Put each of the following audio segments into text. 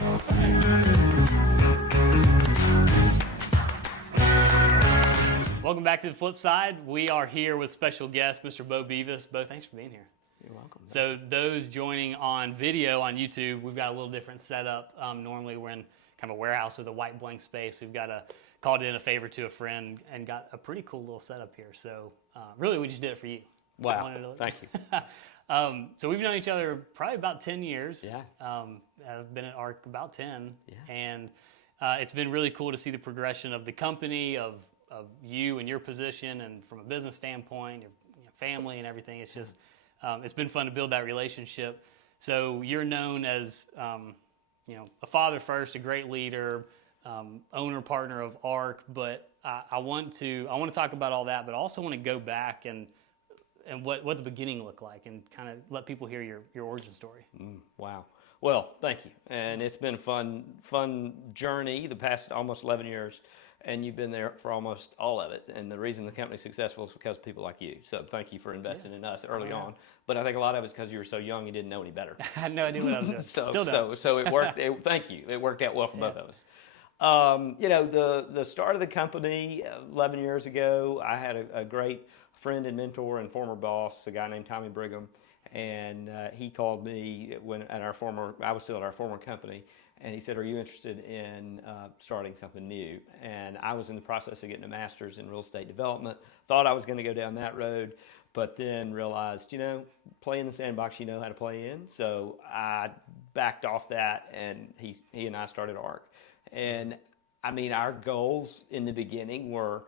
Welcome back to The Flip Side. We are here with special guest, Mr. Beau Bevis. Beau, thanks for being here. You're welcome. So those joining on video on YouTube, we've got a little different setup. Normally we're in kind of a warehouse with a white blank space. We've got called in a favor to a friend and got a pretty cool little setup here. So really we just did it for you. Wow, thank you. So we've known each other probably about 10 years. Yeah. I've been at ARC about 10. Yeah. And it's been really cool to see the progression of the company, of you and your position, and from a business standpoint, your family and everything. It's just, it's been fun to build that relationship. So you're known as, a father first, a great leader, owner, partner of ARC, but I want to talk about all that, but I also want to go back and what the beginning looked like and kind of let people hear your origin story. Wow. Well, thank you. And it's been a fun journey the past almost 11 years. And you've been there for almost all of it. And the reason the company's successful is because of people like you. So thank you for investing in us early on. But I think a lot of it's because you were so young and didn't know any better. I had no idea what I was doing. So it worked. Thank you. It worked out well for both of us. The start of the company 11 years ago, I had a great friend and mentor and former boss, a guy named Tommy Brigham. And he called me I was still at our former company. And he said, "Are you interested in starting something new?" And I was in the process of getting a master's in real estate development. Thought I was going to go down that road, but then realized, play in the sandbox you know how to play in. So I backed off that, and he and I started ARC. And I mean, our goals in the beginning were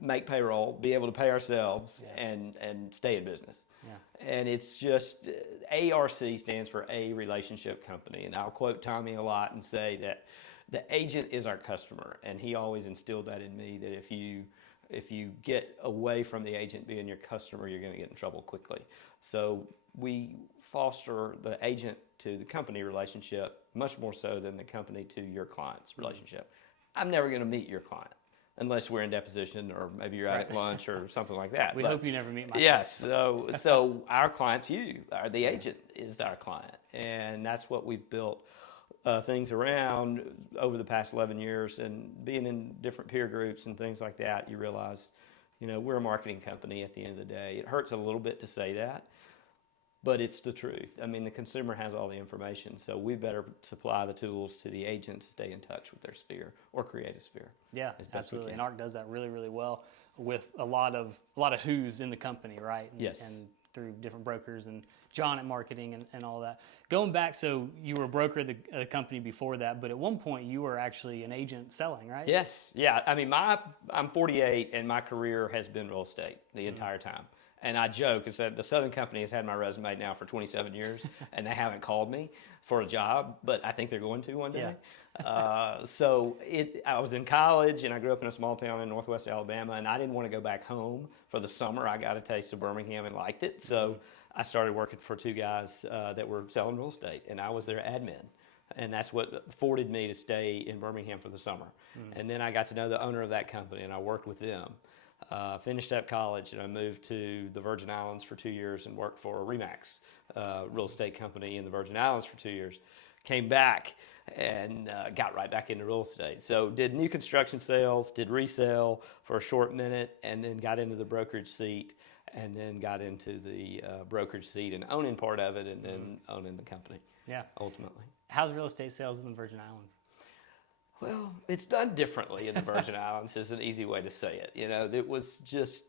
make payroll, be able to pay ourselves, and stay in business. Yeah. And it's just, ARC stands for A Relationship Company. And I'll quote Tommy a lot and say that the agent is our customer. And he always instilled that in me, that if you get away from the agent being your customer, you're going to get in trouble quickly. So we foster the agent to the company relationship much more so than the company to your client's relationship. I'm never going to meet your client unless we're in deposition, or maybe you're out at lunch or something like that. We hope you never meet my client. Yes, so our client's you, the agent is our client. And that's what we've built things around over the past 11 years. And being in different peer groups and things like that, you realize, we're a marketing company at the end of the day. It hurts a little bit to say that, but it's the truth. I mean, the consumer has all the information, so we better supply the tools to the agents to stay in touch with their sphere or create a sphere. Yeah, absolutely. And ARC does that really, really well with a lot of who's in the company, right? Yes. And through different brokers and John at marketing and all that. Going back, so you were a broker at the company before that, but at one point you were actually an agent selling, right? Yes. Yeah. I mean, I'm 48 and my career has been real estate the entire time. And I joke, it's that the Southern Company has had my resume now for 27 years, and they haven't called me for a job, but I think they're going to one day. Yeah. I was in college, and I grew up in a small town in northwest Alabama, and I didn't want to go back home for the summer. I got a taste of Birmingham and liked it, so I started working for two guys that were selling real estate, and I was their admin. And that's what afforded me to stay in Birmingham for the summer. And then I got to know the owner of that company, and I worked with them. Finished up college, and I moved to the Virgin Islands for 2 years and worked for Remax real estate company in the Virgin Islands for 2 years. Came back and got right back into real estate. So did new construction sales, did resale for a short minute, and then got into the brokerage seat, and then got into the brokerage seat and owning part of it, and then owning the company. Yeah, ultimately. How's real estate sales in the Virgin Islands? Well, it's done differently in the Virgin Islands is an easy way to say it. It was just,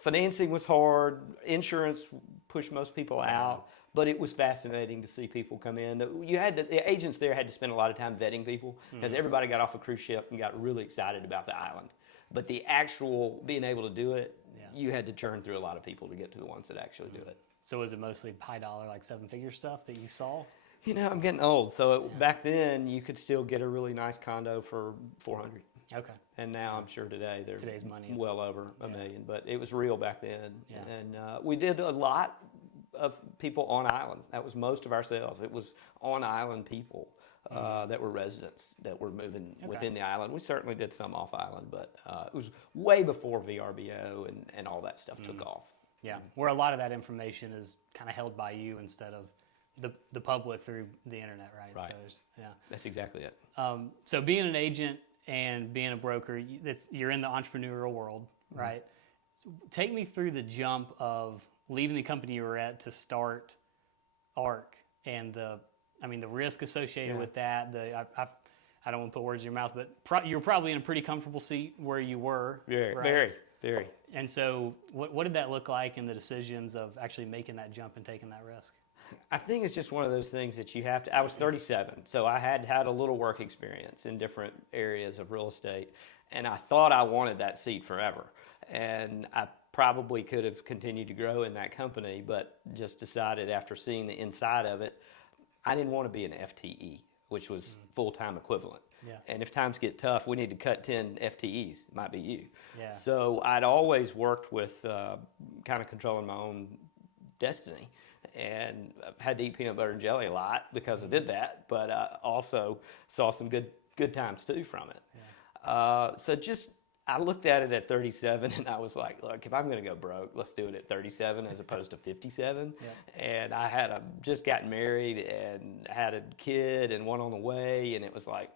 financing was hard, insurance pushed most people out, but it was fascinating to see people come in. The agents there had to spend a lot of time vetting people because everybody got off a cruise ship and got really excited about the island. But the actual being able to do it, you had to churn through a lot of people to get to the ones that actually do it. So was it mostly high dollar, like seven-figure stuff that you saw? I'm getting old. So back then, you could still get a really nice condo for $400. Okay. And now I'm sure today they're today's money well over $1 million. But it was real back then. Yeah. And we did a lot of people on island. That was most of our sales. It was on island people that were residents that were moving within the island. We certainly did some off island, but it was way before VRBO and all that stuff took off. Yeah, where a lot of that information is kind of held by you instead of the public through the internet, right? Right. So yeah. That's exactly it. So being an agent and being a broker, you're in the entrepreneurial world, right? Take me through the jump of leaving the company you were at to start ARC and the risk associated with that. I don't want to put words in your mouth, but you were probably in a pretty comfortable seat where you were. Very, right? very. And so what did that look like in the decisions of actually making that jump and taking that risk? I think it's just one of those things that you have to. I was 37, so I had a little work experience in different areas of real estate, and I thought I wanted that seat forever. And I probably could have continued to grow in that company, but just decided after seeing the inside of it, I didn't want to be an FTE, which was full-time equivalent. Yeah. And if times get tough, we need to cut 10 FTEs. It might be you. Yeah. So I'd always worked with kind of controlling my own destiny. And I've had to eat peanut butter and jelly a lot because I did that, but also saw some good times too from it. Yeah. So just I looked at it at 37 and I was like, look, if I'm going to go broke, let's do it at 37 as opposed to 57. Yeah. And I had just gotten married and had a kid and one on the way, and it was like,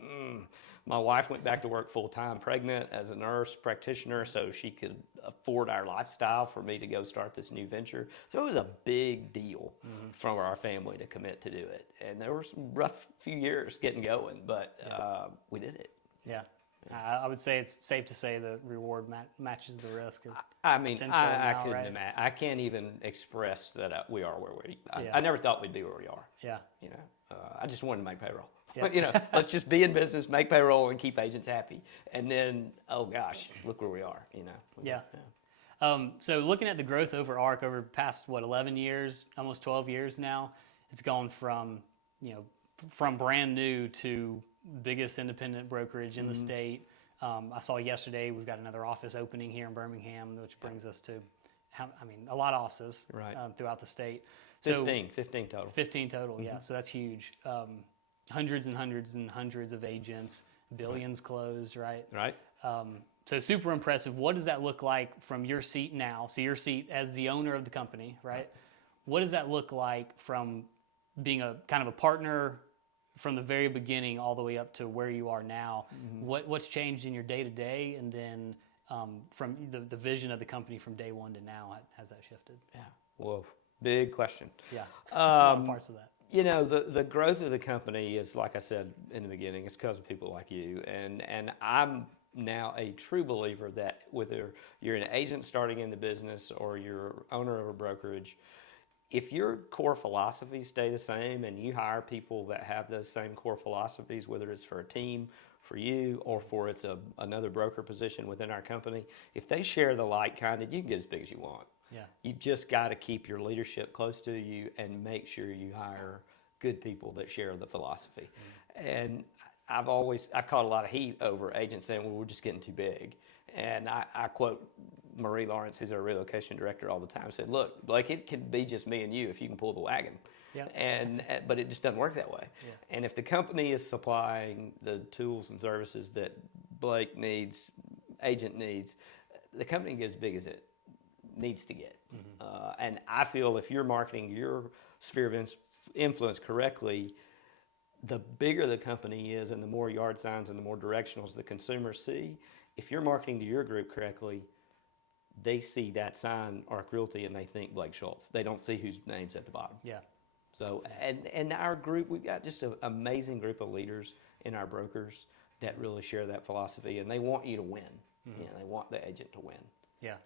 my wife went back to work full time, pregnant as a nurse practitioner, so she could afford our lifestyle for me to go start this new venture. So it was a big deal for our family to commit to do it. And there were some rough few years getting going, but we did it. Yeah. I would say it's safe to say the reward matches the risk. I mean, I couldn't right? imagine. I can't even express that we are where we are. I never thought we'd be where we are. Yeah. You know, I just wanted to make payroll. Yeah. You know, let's just be in business, make payroll, and keep agents happy. And then, oh gosh, look where we are. You know. Yeah. So looking at the growth over ARC over the past 11 years, almost 12 years now, it's gone from from brand new to biggest independent brokerage in the state. I saw yesterday we've got another office opening here in Birmingham, which brings us to, a lot of offices throughout the state. 15 total. 15 total, yeah. So that's huge. Hundreds and hundreds and hundreds of agents, billions closed, right? Right. So super impressive. What does that look like from your seat now? So your seat as the owner of the company, right? What does that look like from being a kind of a partner from the very beginning all the way up to where you are now? What's changed in your day-to-day, and then from the vision of the company from day one to now, has that shifted? Yeah. Whoa. Big question. Yeah. A lot of parts of that. You know, the growth of the company is, like I said in the beginning, it's because of people like you. And I'm now a true believer that whether you're an agent starting in the business or you're owner of a brokerage, if your core philosophies stay the same and you hire people that have those same core philosophies, whether it's for a team, for you, or for it's another broker position within our company, if they share the like-minded, you can get as big as you want. Yeah. You just got to keep your leadership close to you and make sure you hire good people that share the philosophy. And I've caught a lot of heat over agents saying, well, we're just getting too big. And I quote Marie Lawrence, who's our relocation director, all the time, said, look, Blake, it can be just me and you if you can pull the wagon. Yeah. But it just doesn't work that way. Yeah. And if the company is supplying the tools and services that Blake needs, agent needs, the company can get as big as it needs to get. And I feel if you're marketing your sphere of influence correctly, the bigger the company is and the more yard signs and the more directionals the consumers see, if you're marketing to your group correctly, they see that sign, ARC Realty, and they think Blake Shultz. They don't see whose name's at the bottom. Yeah. So, and our group, we've got just an amazing group of leaders in our brokers that really share that philosophy, and they want you to win. You know, they want the agent to win. Yeah.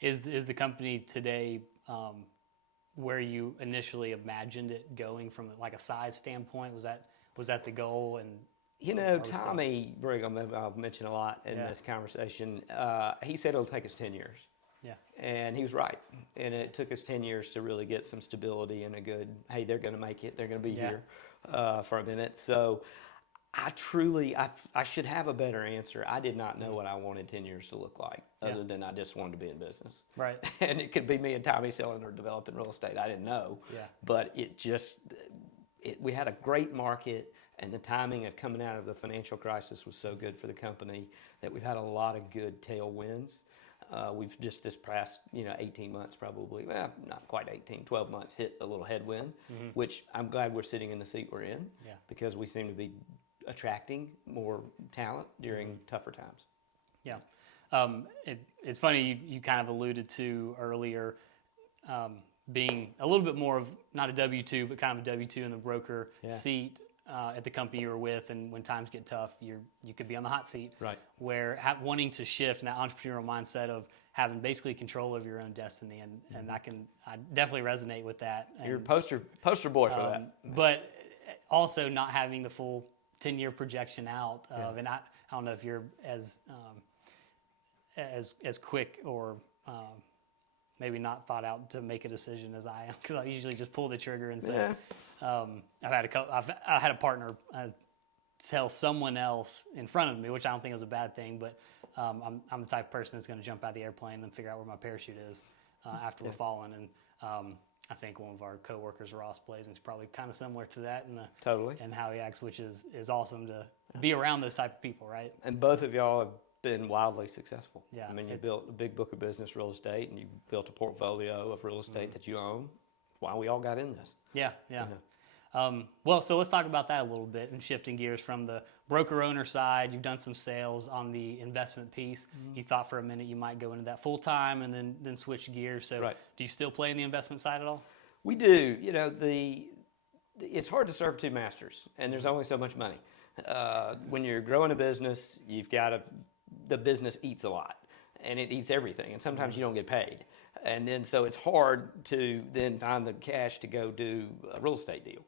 Is the company today where you initially imagined it going from like a size standpoint? Was that the goal? And you know, Tommy Brigham, I'll mention a lot in this conversation. He said it'll take us 10 years. Yeah. And he was right. And it took us 10 years to really get some stability and a good, hey, they're going to make it. They're going to be here for a minute. So I should have a better answer. I did not know what I wanted 10 years to look like, other than I just wanted to be in business. Right. And it could be me and Tommy selling or developing real estate. I didn't know. Yeah. But we had a great market, and the timing of coming out of the financial crisis was so good for the company that we've had a lot of good tailwinds. We've just this past 18 months probably, well, not quite 18, 12 months hit a little headwind, which I'm glad we're sitting in the seat we're in because we seem to be attracting more talent during tougher times. Yeah. It's funny, you kind of alluded to earlier being a little bit more of not a W-2, but kind of a W-2 in the broker seat at the company you were with. And when times get tough, you could be on the hot seat. Right. Where wanting to shift and that entrepreneurial mindset of having basically control of your own destiny. And I definitely resonate with that. You're a poster boy for that. But also not having the full 10-year projection out of, and I don't know if you're as quick or maybe not thought out to make a decision as I am, because I usually just pull the trigger and say, I've had a partner tell someone else in front of me, which I don't think is a bad thing, but I'm the type of person that's going to jump out of the airplane and figure out where my parachute is after we're falling. And I think one of our coworkers, Ross Blaze, is probably kind of similar to that and how he acts, which is awesome to be around those type of people, right? And both of y'all have been wildly successful. Yeah, I mean, you built a big book of business real estate, and you built a portfolio of real estate that you own. Why we all got in this. Yeah. Well, so let's talk about that a little bit and shifting gears from the broker owner side. You've done some sales on the investment piece. You thought for a minute you might go into that full time and then switch gears. So do you still play in the investment side at all? We do. It's hard to serve two masters, and there's only so much money. When you're growing a business, the business eats a lot, and it eats everything, and sometimes you don't get paid. And then so it's hard to then find the cash to go do a real estate deal.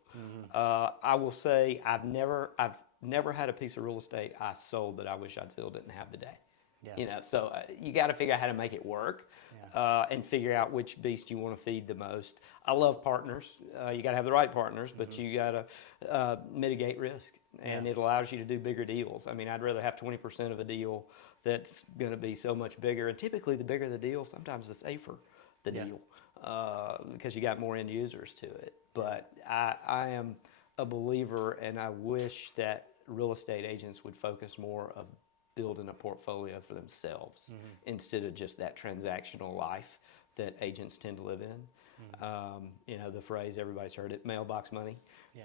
I will say I've never had a piece of real estate I sold that I wish I still didn't have today. So you got to figure out how to make it work and figure out which beast you want to feed the most. I love partners. You got to have the right partners, but you got to mitigate risk, and it allows you to do bigger deals. I mean, I'd rather have 20% of a deal that's going to be so much bigger, and typically the bigger the deal, sometimes the safer the deal because you got more end users to it. But I am a believer, and I wish that real estate agents would focus more of building a portfolio for themselves instead of just that transactional life that agents tend to live in. The phrase, everybody's heard it, mailbox money.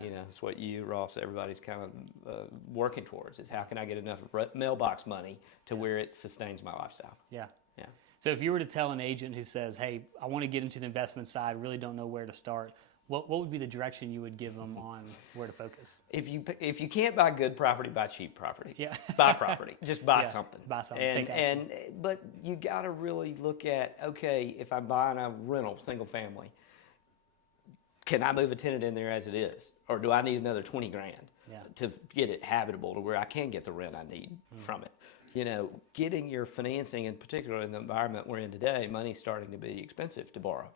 It's what you, Ross, everybody's kind of working towards is how can I get enough mailbox money to where it sustains my lifestyle. Yeah. So if you were to tell an agent who says, hey, I want to get into the investment side, really don't know where to start, what would be the direction you would give them on where to focus? If you can't buy good property, buy cheap property. Buy property. Just buy something. Buy something. Take action. But you got to really look at, okay, if I'm buying a rental, single family, can I move a tenant in there as it is, or do I need another $20,000 to get it habitable to where I can get the rent I need from it? Getting your financing, and particularly in the environment we're in today, money's starting to be expensive to borrow.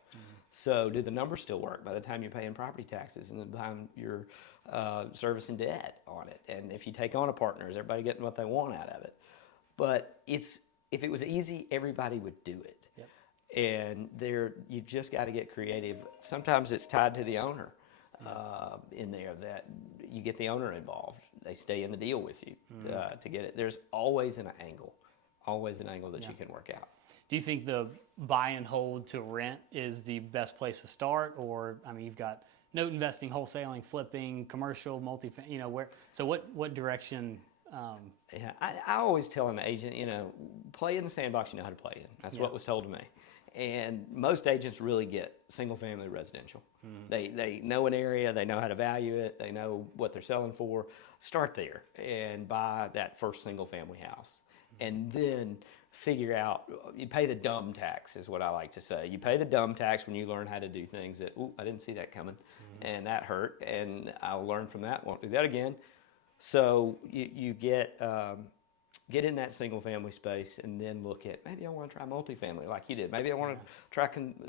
So do the numbers still work by the time you're paying property taxes and the time you're servicing debt on it? And if you take on a partner, is everybody getting what they want out of it? But if it was easy, everybody would do it. And you just got to get creative. Sometimes it's tied to the owner in there, that you get the owner involved. They stay in the deal with you to get it. There's always an angle that you can work out. Do you think the buy and hold to rent is the best place to start? Or, I mean, you've got note investing, wholesaling, flipping, commercial, multi-family, so what direction? I always tell an agent, play in the sandbox you know how to play in. That's what was told to me. And most agents really get single-family residential. They know an area, they know how to value it, they know what they're selling for. Start there and buy that first single-family house. And then figure out, you pay the dumb tax is what I like to say. You pay the dumb tax when you learn how to do things that, I didn't see that coming, and that hurt, and I'll learn from that, won't do that again. So you get in that single family space, and then look at, maybe I want to try multifamily like you did. Maybe I want to try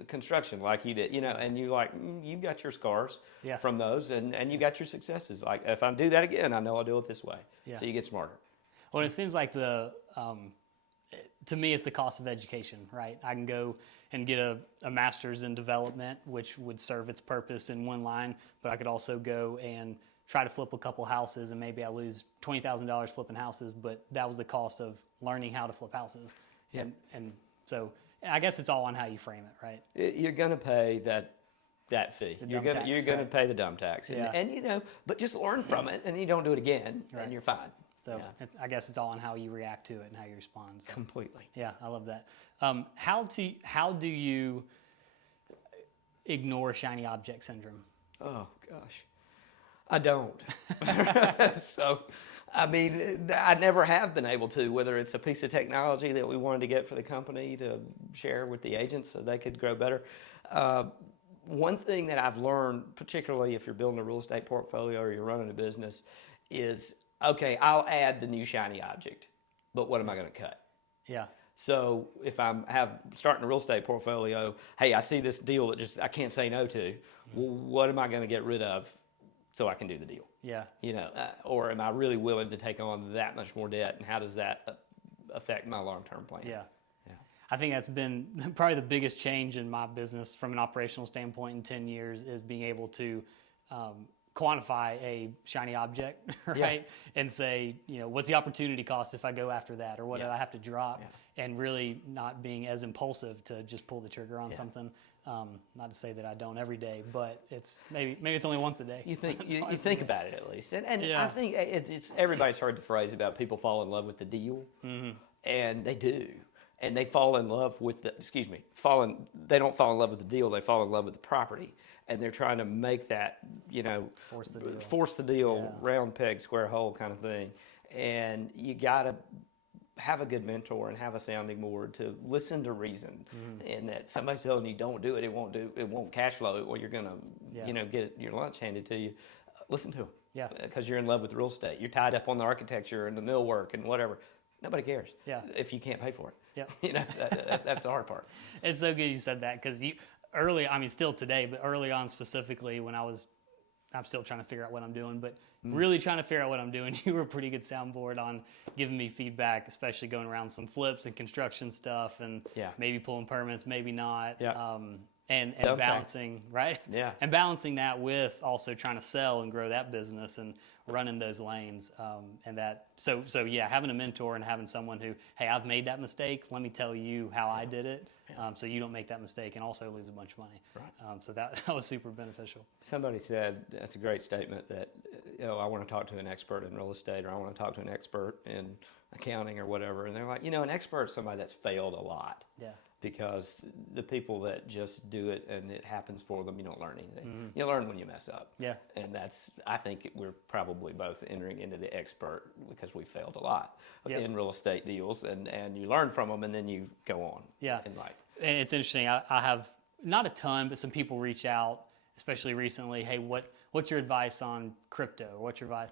construction like you did, and you've got your scars from those, and you got your successes. Like, if I do that again, I know I'll do it this way. So you get smarter. Well, it seems like to me, it's the cost of education, right? I can go and get a master's in development, which would serve its purpose in one line, but I could also go and try to flip a couple houses, and maybe I lose $20,000 flipping houses, but that was the cost of learning how to flip houses. And So I guess it's all on how you frame it, right? You're going to pay that fee. You're going to pay the dumb tax, and but just learn from it, and you don't do it again, and you're fine. So I guess it's all on how you react to it and how you respond. So. Completely. Yeah, I love that. How do you ignore shiny object syndrome? Oh gosh, I don't. So, I mean, I never have been able to. Whether it's a piece of technology that we wanted to get for the company to share with the agents so they could grow better. One thing that I've learned, particularly if you're building a real estate portfolio or you're running a business, is okay, I'll add the new shiny object, but what am I going to cut? Yeah. So if I'm starting a real estate portfolio, hey, I see this deal that I can't say no to. Well, what am I going to get rid of so I can do the deal? Yeah. Or am I really willing to take on that much more debt, and how does that affect my long-term plan? Yeah. I think that's been probably the biggest change in my business from an operational standpoint in 10 years is being able to quantify a shiny object, right? Yeah. And say, what's the opportunity cost if I go after that, or what do I have to drop? Yeah. And really not being as impulsive to just pull the trigger on something. Not to say that I don't every day, but it's maybe it's only once a day. You think about it at least, and I think it's everybody's heard the phrase about people fall in love with the deal, and they do. And they fall in love with they don't fall in love with the deal, they fall in love with the property. And they're trying to make that, force the deal, round peg, square hole kind of thing. And you got to have a good mentor and have a sounding board to listen to reason. And that somebody's telling you don't do it, it won't cash flow it, or you're going to, get your lunch handed to you. Listen to them. Yeah. Because you're in love with real estate. You're tied up on the architecture and the millwork and whatever. Nobody cares. Yeah. If you can't pay for it. Yeah. That's the hard part. It's so good you said that, because still today, but early on specifically when I'm still trying to figure out what I'm doing, but really trying to figure out what I'm doing, you were a pretty good soundboard on giving me feedback, especially going around some flips and construction stuff and maybe pulling permits, maybe not. Yeah. And balancing, right? Yeah. And balancing that with also trying to sell and grow that business and running those lanes. Having a mentor and having someone who, hey, I've made that mistake. Let me tell you how I did it. So you don't make that mistake and also lose a bunch of money. Right. So that was super beneficial. Somebody said, that's a great statement, that I want to talk to an expert in real estate, or I want to talk to an expert in accounting or whatever. And they're like, an expert is somebody that's failed a lot. Yeah. Because the people that just do it and it happens for them, you don't learn anything. You learn when you mess up. Yeah. And I think we're probably both entering into the expert because we failed a lot in real estate deals, and you learn from them and then you go on in life. And it's interesting. I have not a ton, but some people reach out, especially recently. Hey, what's your advice on crypto? Or what's your advice?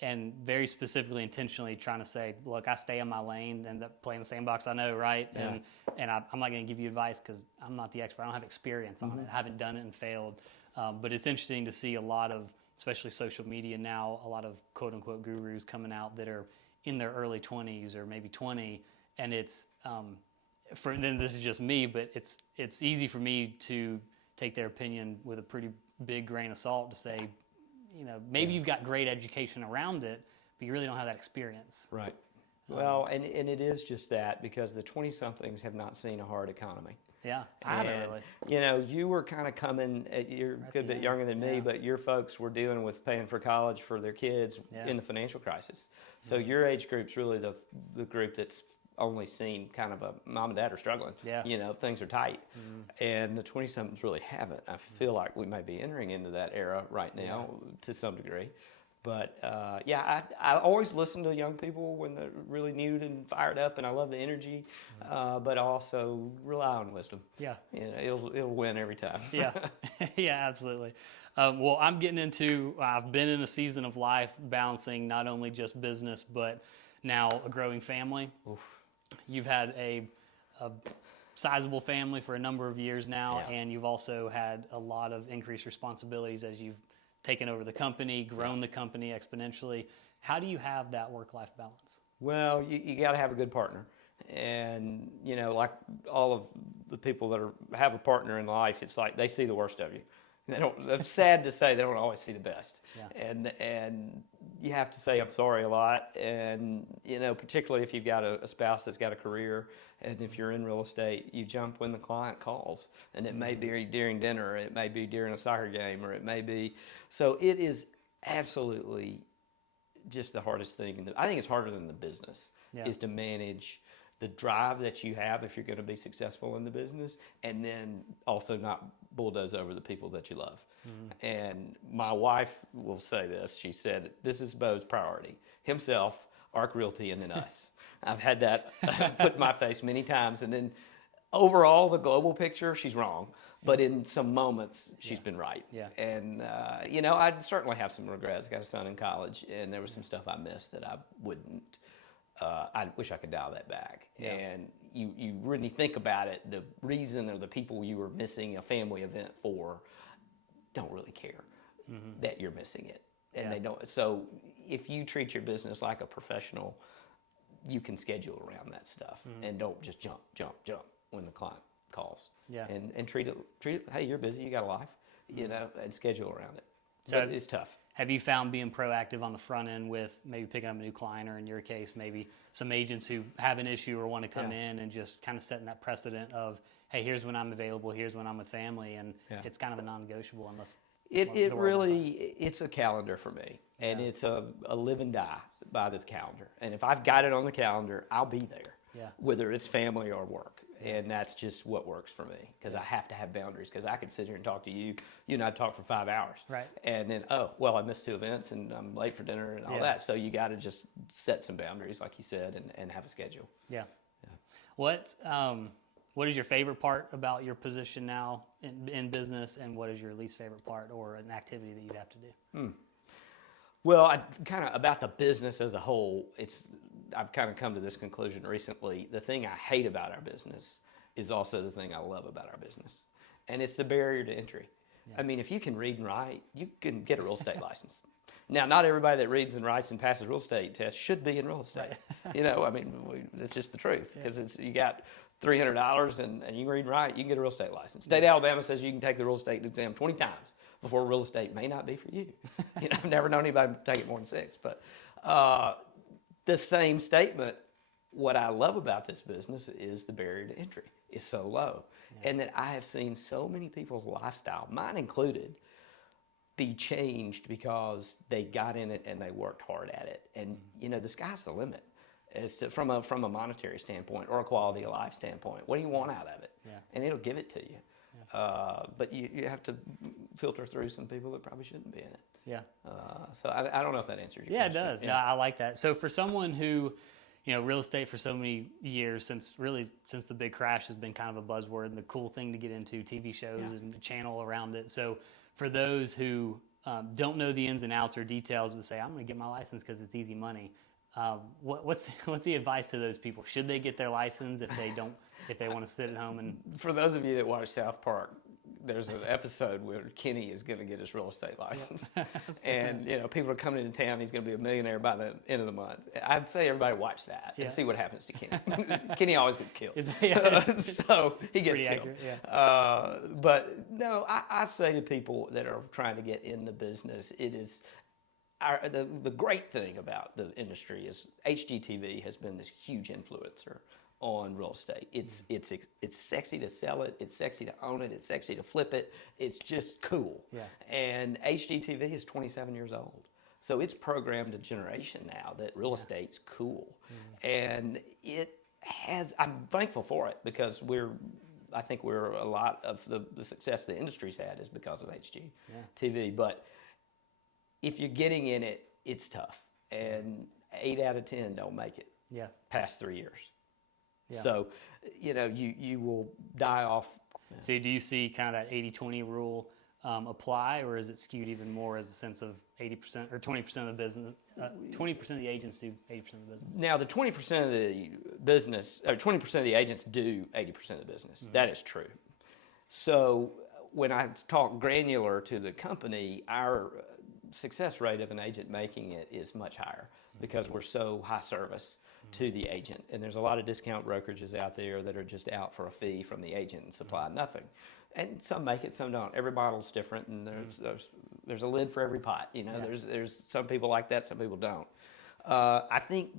And very specifically, intentionally trying to say, look, I stay in my lane and play in the same box I know, right? Yeah. And I'm not going to give you advice because I'm not the expert. I don't have experience on it. I haven't done it and failed. But it's interesting to see a lot of, especially social media now, a lot of quote-unquote gurus coming out that are in their early 20s or maybe 20. And it's, then this is just me, but it's easy for me to take their opinion with a pretty big grain of salt to say, maybe you've got great education around it, but you really don't have that experience. Right. Well, and it is just that, because the 20-somethings have not seen a hard economy. Yeah, I haven't really. You were kind of coming, you're a good bit younger than me, but your folks were dealing with paying for college for their kids in the financial crisis. So your age group's really the group that's only seen kind of a mom and dad are struggling. Yeah. Things are tight. And the 20-somethings really haven't. I feel like we may be entering into that era right now to some degree. But I always listen to young people when they're really new and fired up, and I love the energy, but also rely on wisdom. Yeah. It'll win every time. Yeah. Yeah, absolutely. Well, I've been in a season of life balancing not only just business, but now a growing family. Oof. You've had a sizable family for a number of years now, and you've also had a lot of increased responsibilities as you've taken over the company, grown the company exponentially. How do you have that work-life balance? Well, you got to have a good partner. And, like all of the people that have a partner in life, it's like they see the worst of you. It's sad to say they don't always see the best. Yeah. And you have to say I'm sorry a lot, and particularly if you've got a spouse that's got a career, and if you're in real estate, you jump when the client calls, and it may be during dinner, it may be during a soccer game, or it may be. So it is absolutely just the hardest thing. I think it's harder than the business is to manage the drive that you have if you're going to be successful in the business, and then also not bulldoze over the people that you love. And my wife will say this. She said, this is Beau's priority. Himself, ARC Realty, and then us. I've had that put in my face many times. And then overall, the global picture, she's wrong. But in some moments, she's been right. Yeah. And, I certainly have some regrets. I got a son in college, and there was some stuff I missed that I wouldn't. I wish I could dial that back. Yeah. And you really think about it, the reason or the people you were missing a family event for don't really care that you're missing it. And they don't. So if you treat your business like a professional, you can schedule around that stuff and don't just jump when the client calls. Yeah. And treat it, hey, you're busy, you got a life, and schedule around it. So it's tough. Have you found being proactive on the front end with maybe picking up a new client, or in your case, maybe some agents who have an issue or want to come in and just kind of setting that precedent of, hey, here's when I'm available, here's when I'm with family, and it's kind of a non-negotiable unless it really, it's a calendar for me, and it's a live and die by this calendar. And if I've got it on the calendar, I'll be there, whether it's family or work. And that's just what works for me, because I have to have boundaries, because I could sit here and talk to you. You and I talk for 5 hours. Right. And then, I missed 2 events and I'm late for dinner and all that. So you got to just set some boundaries, like you said, and have a schedule. Yeah. What is your favorite part about your position now in business, and what is your least favorite part or an activity that you have to do? Well, I kind of about the business as a whole, I've kind of come to this conclusion recently. The thing I hate about our business is also the thing I love about our business, and it's the barrier to entry. I mean, if you can read and write, you can get a real estate license. Now, not everybody that reads and writes and passes real estate tests should be in real estate. It's just the truth, because you got $300 and you can read and write, you can get a real estate license. State of Alabama says you can take the real estate exam 20 times before real estate may not be for you. I've never known anybody take it more than 6. But the same statement, what I love about this business is the barrier to entry is so low. And that I have seen so many people's lifestyle, mine included, be changed because they got in it and they worked hard at it. And, the sky's the limit. From a monetary standpoint or a quality of life standpoint. What do you want out of it? And it'll give it to you. But you have to filter through some people that probably shouldn't be in it. So I don't know if that answers your question. It does. No, I like that. So for someone who, real estate for so many years, since the big crash has been kind of a buzzword and the cool thing to get into, TV shows and the channel around it. So for those who don't know the ins and outs or details, but say, I'm going to get my license because it's easy money. What's the advice to those people? Should they get their license if they want to sit at home? And for those of you that watch South Park, there's an episode where Kenny is going to get his real estate license, and people are coming into town. He's going to be a millionaire by the end of the month. I'd say everybody watch that and see what happens to Kenny. Kenny always gets killed, so he gets killed. Accurate, but no, I say to people that are trying to get in the business, it is. The great thing about the industry is HGTV has been this huge influencer on real estate. It's sexy to sell it. It's sexy to own it. It's sexy to flip it. It's just cool. And HGTV is 27 years old. So it's programmed a generation now that real estate's cool. And I'm thankful for it, because I think a lot of the success the industry's had is because of HGTV. But if you're getting in it, it's tough, and 8 out of 10 don't make it past 3 years. So, you will die off. So do you see kind of that 80-20 rule apply, or is it skewed even more as a sense of 80% or 20% of the business? 20% of the agents do 80% of the business. Now, the 20% of the business, or 20% of the agents do 80% of the business. That is true. So when I talk granular to the company, our success rate of an agent making it is much higher, because we're so high service to the agent. And there's a lot of discount brokerages out there that are just out for a fee from the agent and supply nothing. And some make it, some don't. Every bottle's different, and there's a lid for every pot. You know, there's some people like that, some people don't. I think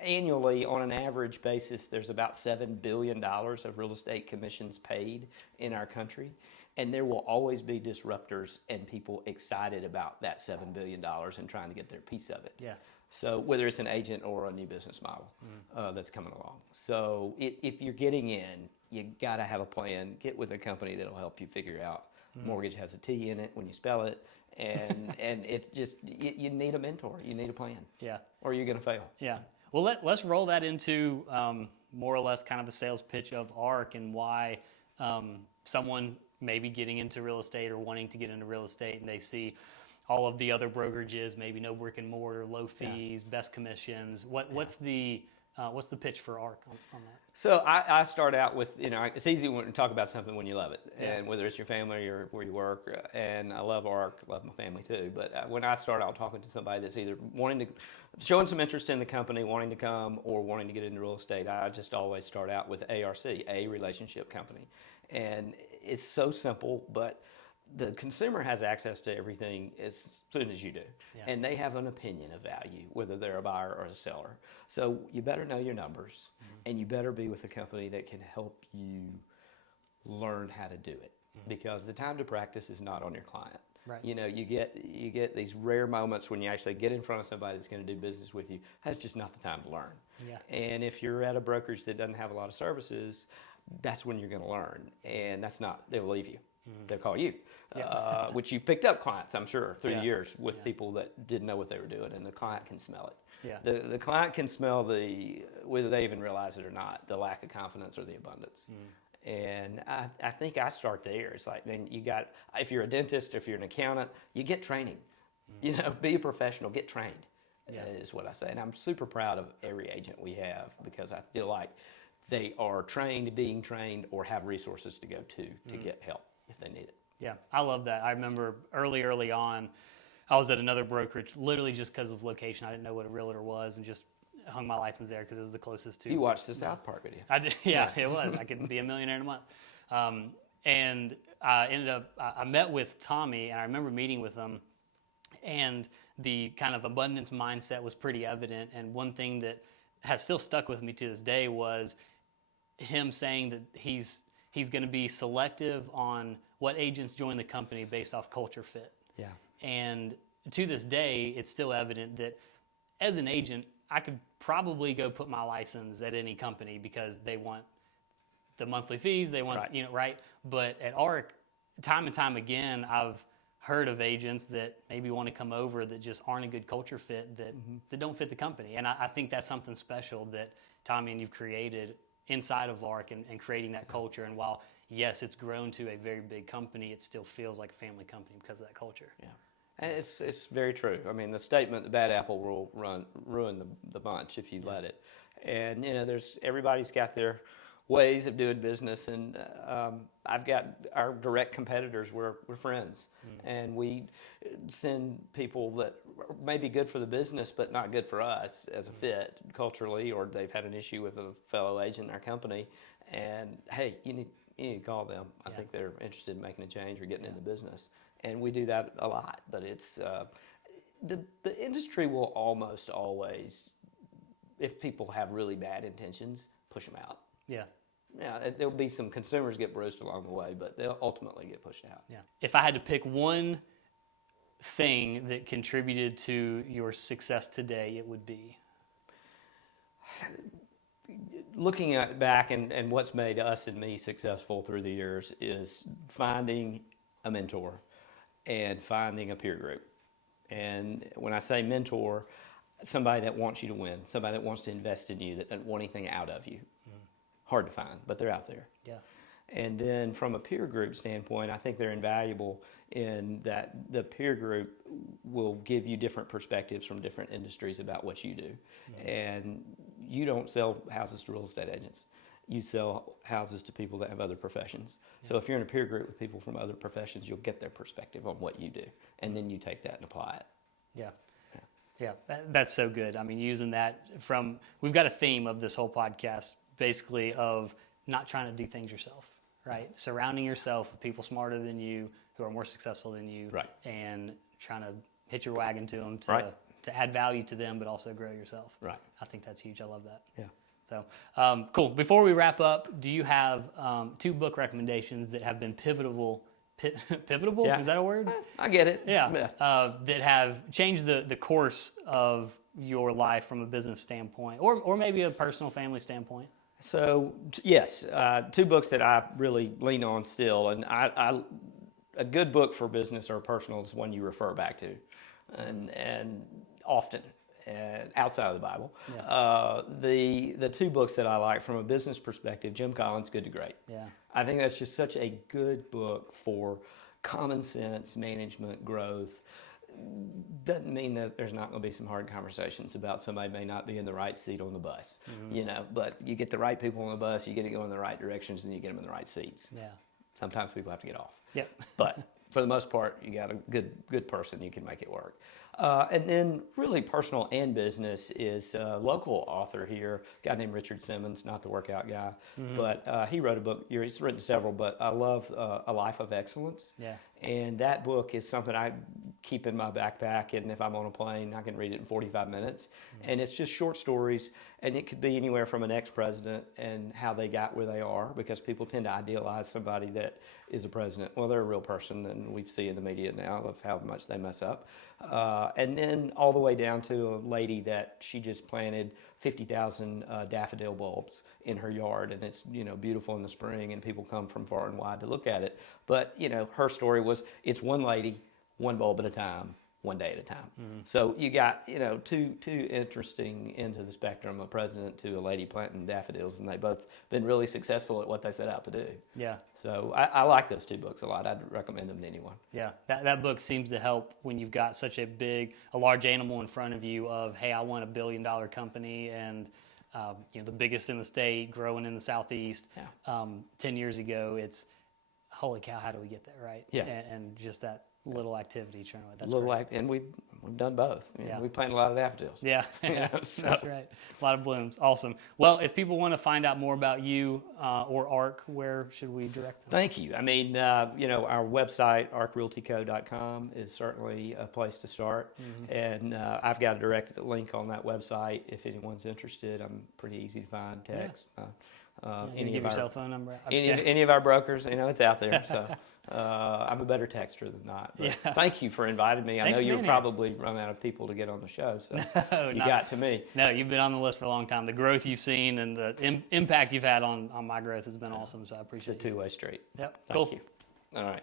annually, on an average basis, there's about $7 billion of real estate commissions paid in our country. And there will always be disruptors and people excited about that $7 billion and trying to get their piece of it. Yeah. So whether it's an agent or a new business model that's coming along. So if you're getting in, you got to have a plan. Get with a company that'll help you figure out. Mortgage has a T in it when you spell it. And it just, you need a mentor. You need a plan. Yeah. Or you're going to fail. Yeah. Well, let's roll that into more or less kind of a sales pitch of ARC and why someone maybe getting into real estate or wanting to get into real estate and they see all of the other brokerages, maybe no brick and mortar, low fees, best commissions. What's the pitch for ARC on that? So I start out with, it's easy to talk about something when you love it, and whether it's your family or where you work. And I love ARC, love my family too. But when I start out talking to somebody that's either showing some interest in the company, wanting to come, or wanting to get into real estate, I just always start out with ARC, a relationship company. And it's so simple, but the consumer has access to everything as soon as you do. Yeah. And they have an opinion of value, whether they're a buyer or a seller. So you better know your numbers, and you better be with a company that can help you learn how to do it. Because the time to practice is not on your client. Right. You get these rare moments when you actually get in front of somebody that's going to do business with you. That's just not the time to learn. Yeah. And if you're at a brokerage that doesn't have a lot of services, that's when you're going to learn. And they'll leave you. They'll call you, which you've picked up clients, I'm sure, through the years with people that didn't know what they were doing, and the client can smell it. Yeah. The client can smell whether they even realize it or not, the lack of confidence or the abundance. And I think I start there. It's like, man, if you're a dentist, if you're an accountant, you get training. Be a professional, get trained, is what I say. And I'm super proud of every agent we have because I feel like they are being trained, or have resources to go to get help if they need it. Yeah, I love that. I remember early on, I was at another brokerage, literally just because of location. I didn't know what a realtor was, and just hung my license there because it was the closest to. You watched the South Park video. I did, yeah, it was. I could be a millionaire in a month. And I met with Tommy, and I remember meeting with him, and the kind of abundance mindset was pretty evident. And one thing that has still stuck with me to this day was him saying that he's going to be selective on what agents join the company based off culture fit. Yeah. And to this day, it's still evident that as an agent, I could probably go put my license at any company because they want the monthly fees, they want, right? But at ARC, time and time again, I've heard of agents that maybe want to come over that just aren't a good culture fit, that don't fit the company. And I think that's something special that Tommy and you've created inside of ARC and creating that culture. And while, yes, it's grown to a very big company, it still feels like a family company because of that culture. Yeah. And it's very true. I mean, the statement, the bad apple will ruin the bunch if you let it. And, everybody's got their ways of doing business. And I've got our direct competitors, we're friends. And we send people that may be good for the business, but not good for us as a fit culturally, or they've had an issue with a fellow agent in our company. And, hey, you need to call them. I think they're interested in making a change or getting into business. And we do that a lot, but it's the industry will almost always, if people have really bad intentions, push them out. Yeah. Yeah, there'll be some consumers get bruised along the way, but they'll ultimately get pushed out. Yeah. If I had to pick one thing that contributed to your success today, it would be? Looking back and what's made us and me successful through the years is finding a mentor and finding a peer group. And when I say mentor, somebody that wants you to win, somebody that wants to invest in you, that doesn't want anything out of you. Hard to find, but they're out there. Yeah. And then from a peer group standpoint, I think they're invaluable in that the peer group will give you different perspectives from different industries about what you do. And you don't sell houses to real estate agents. You sell houses to people that have other professions. So if you're in a peer group with people from other professions, you'll get their perspective on what you do. And then you take that and apply it. Yeah. Yeah, that's so good. I mean, using that we've got a theme of this whole podcast, basically, of not trying to do things yourself, right? Surrounding yourself with people smarter than you, who are more successful than you, Right. and trying to hitch your wagon to them Right. to add value to them, but also grow yourself. Right. I think that's huge. I love that. Yeah. So, cool. Before we wrap up, do you have 2 book recommendations that have been pivotal? Yeah. Is that a word? I get it. Yeah. That have changed the course of your life from a business standpoint, or maybe a personal family standpoint. So yes, 2 books that I really lean on still, and a good book for business or personal is one you refer back to, and often. Outside of the Bible, the 2 books that I like from a business perspective, Jim Collins' Good to Great. Yeah. I think that's just such a good book for common sense management growth. Doesn't mean that there's not going to be some hard conversations about somebody may not be in the right seat on the bus, but you get the right people on the bus, you get to go in the right directions, and you get them in the right seats. Yeah. Sometimes people have to get off. Yep. But for the most part, you got a good person, you can make it work. And then really personal and business is a local author here, a guy named Richard Simmons, not the workout guy, but he wrote a book, he's written several, but I love A Life of Excellence. Yeah. And that book is something I keep in my backpack, and if I'm on a plane, I can read it in 45 minutes. And it's just short stories, and it could be anywhere from an ex-president and how they got where they are, because people tend to idealize somebody that is a president. Well, they're a real person, and we see in the media now of how much they mess up. And then all the way down to a lady that she just planted 50,000 daffodil bulbs in her yard, and it's beautiful in the spring, and people come from far and wide to look at it. But her story was, it's one lady, one bulb at a time, one day at a time. So you got two interesting ends of the spectrum, a president to a lady planting daffodils, and they both been really successful at what they set out to do. Yeah. So I like those 2 books a lot. I'd recommend them to anyone. Yeah, that book seems to help when you've got such a large animal in front of you of, hey, I want $1 billion company, and the biggest in the state, growing in the Southeast. Yeah. 10 years ago, it's, holy cow, how do we get that right? Yeah. And just that little activity. That's And we've done both. Yeah. We planted a lot of daffodils. Yeah, So. That's right. A lot of blooms. Awesome. Well, if people want to find out more about you or ARC, where should we direct them? Thank you. I mean, our website, arcrealtyco.com, is certainly a place to start. And I've got a direct link on that website. If anyone's interested, I'm pretty easy to find, text. Give your cell phone number. Any of our brokers, it's out there. So I'm a better texter than not. But thank you for inviting me. I know you'll probably run out of people to get on the show, so you got to me. No, you've been on the list for a long time. The growth you've seen and the impact you've had on my growth has been awesome, so I appreciate it. It's a 2-way street. Yep. Thank you. All right.